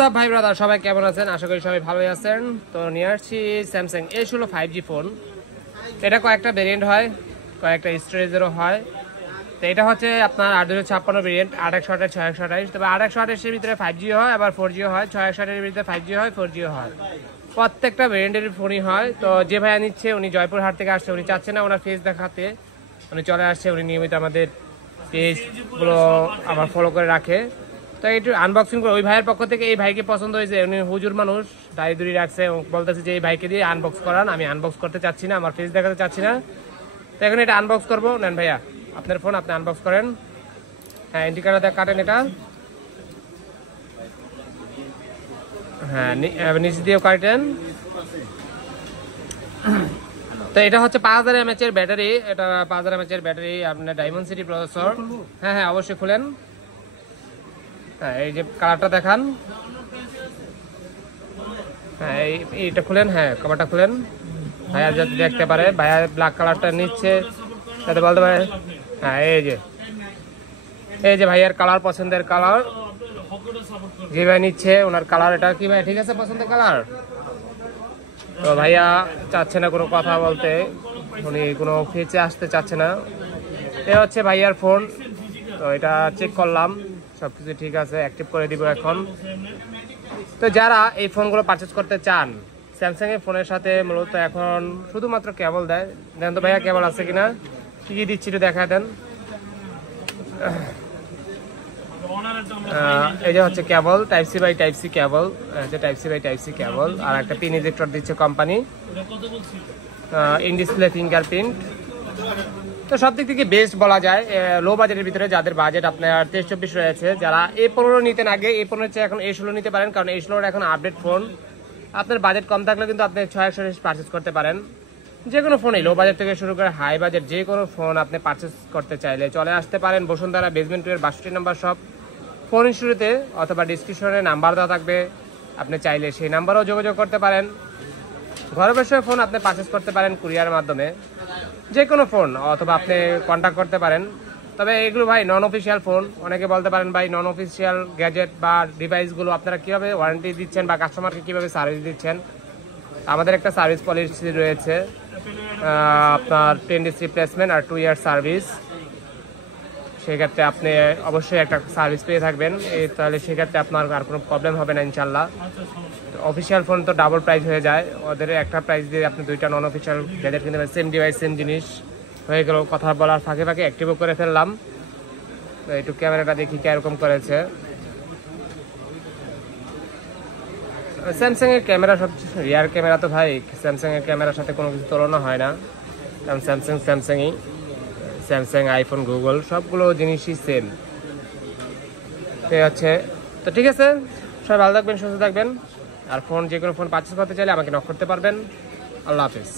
সব ভাই ব্রাদার সবাই কেমন আছেন? আশা করি সবাই ভালোই আছেন। তো নিয়ে আসছি স্যামসাং A16 5G ফোন। এটা কয়েকটা ভেরিয়েন্ট হয়, কয়েকটা স্টোরেজেরও হয়। তো এটা হচ্ছে আপনার 856 ভেরিয়েন্ট, 828 628। তবে 828 এর ভিতরে 5G হয়, আবার 4G হয়। 628 এর ভিতরে 5G হয়, 4G হয়। প্রত্যেকটা ভেরিয়েন্টের ফোনই হয়। তো যে ভাইয়া নিচ্ছে উনি জয়পুরহাট থেকে আসছে, উনি চাচ্ছে না ওনার ফেস দেখাতে, উনি চলে আসছে। উনি নিয়মিত আমাদের পেজগুলো আবার ফলো করে রাখে। তো একটু আনবক্সিং করে ওই ভাইয়ের পক্ষ থেকে এই ভাইকে পছন্দ হয়েছে, উনি হুজুর মানুষ, দাড়ি দুড়ি রাখছে, বলতেছে যে এই ভাইকে দিয়ে আনবক্স করান। আমি আনবক্স করতে চাচ্ছি না, আমার ফেস দেখাতে চাচ্ছি না। তো এখন এটা আনবক্স করবো। নেন ভাইয়া আপনার ফোন, আপনি আনবক্স করেন। হ্যাঁ, ইন্ডিকেটর কাটেন এটা। হ্যাঁ, নিচ দিয়েও কাটেন। তো এটা হচ্ছে 5000 mAh এর ব্যাটারি। এটা 5000 mAh এর ব্যাটারি, আপনার ডায়মন্ড সিটি প্রসেসর। হ্যাঁ হ্যাঁ, অবশ্যই খুলেন। হ্যাঁ, এই যে কালারটা দেখান। হ্যাঁ, এইটা খুলেন। হ্যাঁ, কভারটা খুলেন, ভাইয়া যাতে দেখতে পারে। ভাইয়া ব্ল্যাক কালারটা নিচ্ছে যাতে বলতে পারে। হ্যাঁ, এই যে ভাইয়ার কালার, পছন্দের কালার। যে ভাই নিচ্ছে ওনার কালার এটা কি ভাই ঠিক আছে? পছন্দের কালার। তো ভাইয়া চাচ্ছে না কোনো কথা বলতে, উনি কোনো ফেচে আসতে চাচ্ছে না। এ হচ্ছে ভাইয়ার ফোন। তো এটা চেক করলাম, সবকিছু ঠিক আছে, অ্যাক্টিভ করে দিব এখন। তো যারা এই ফোনগুলো পারচেজ করতে চান, স্যামসাং এর ফোনের সাথে মূলত এখন শুধুমাত্র কেবল দেয়। দেন তো ভাইয়া কেবল আছে কিনা, কি কি দিচ্ছি একটু দেখা দেন। এই যে হচ্ছে cable, type C by type C cable, type C by type C cable. আর একটা পিন ইজেক্টর দিচ্ছে কোম্পানি, ইন ডিসপ্লে ফিঙ্গারপ্রিন্ট। তো সব দিক থেকে বেস্ট বলা যায়। লো বাজেটের ভিতরে যাদের বাজেট আপনার 23-24 রয়েছে, যারা A15 নিতেন আগে, A15 চেয়ে এখন A16 নিতে পারেন, কারণ A16 এখন আপডেট ফোন। আপনার বাজেট কম থাকলে কিন্তু আপনি 628 পারচেস করতে পারেন। যে কোনো ফোনই লো বাজেট থেকে শুরু করে হাই বাজেট, যে কোনো ফোন আপনি পারচেস করতে চাইলে চলে আসতে পারেন বসুন্ধরা বেসমেন্ট 2 এর 62 নম্বর শপ। ফোন শুরুতে অথবা ডিসক্রিপশনে নাম্বার দেওয়া থাকবে, আপনি চাইলে সেই নাম্বারেও যোগাযোগ করতে পারেন। ঘরে বসে ফোন আপনি পারচেস করতে পারেন কুরিয়ারের মাধ্যমে, যে কোনো ফোন, অথবা আপনি কন্ট্যাক্ট করতে পারেন। তবে এগুলো ভাই নন অফিসিয়াল ফোন। অনেকে বলতে পারেন ভাই নন অফিসিয়াল গ্যাজেট বা ডিভাইসগুলো আপনারা কীভাবে ওয়ারেন্টি দিচ্ছেন বা কাস্টমারকে কীভাবে সার্ভিস দিচ্ছেন। আমাদের একটা সার্ভিস পলিসি রয়েছে, আপনার 10 days রিপ্লেসমেন্ট আর 2 year সার্ভিস। সেক্ষেত্রে আপনি অবশ্যই একটা সার্ভিস পেয়ে থাকবেন, তাহলে সেক্ষেত্রে আপনার আর কোনো প্রবলেম হবে না ইনশাল্লাহ। অফিসিয়াল ফোন তো ডাবল প্রাইস হয়ে যায়, ওদের একটা প্রাইস দিয়ে আপনি দুইটা নন অফিসিয়াল গ্যাজেট কিনতে পারেন। সেম ডিভাইস সেম জিনিস হয়ে গেল। কথা বলার ফাঁকে ফাঁকে অ্যাক্টিভও করে ফেললাম। তো একটু ক্যামেরাটা দেখি কীরকম করেছে। স্যামসাং এর ক্যামেরা সবচেয়ে রিয়ার ক্যামেরা। তো ভাই স্যামসাং এর ক্যামেরার সাথে কোনো কিছু তুলনা হয় না, কারণ স্যামসাংই। স্যামসাং, আইফোন, গুগল সবগুলো জিনিসই সেম। তো ঠিক আছে, সবাই ভালো থাকবেন, সুস্থ থাকবেন। আর ফোন, যে কোনো ফোন পারচেস করতে চাইলে আমাকে নক করতে পারবেন। আল্লাহ হাফেজ।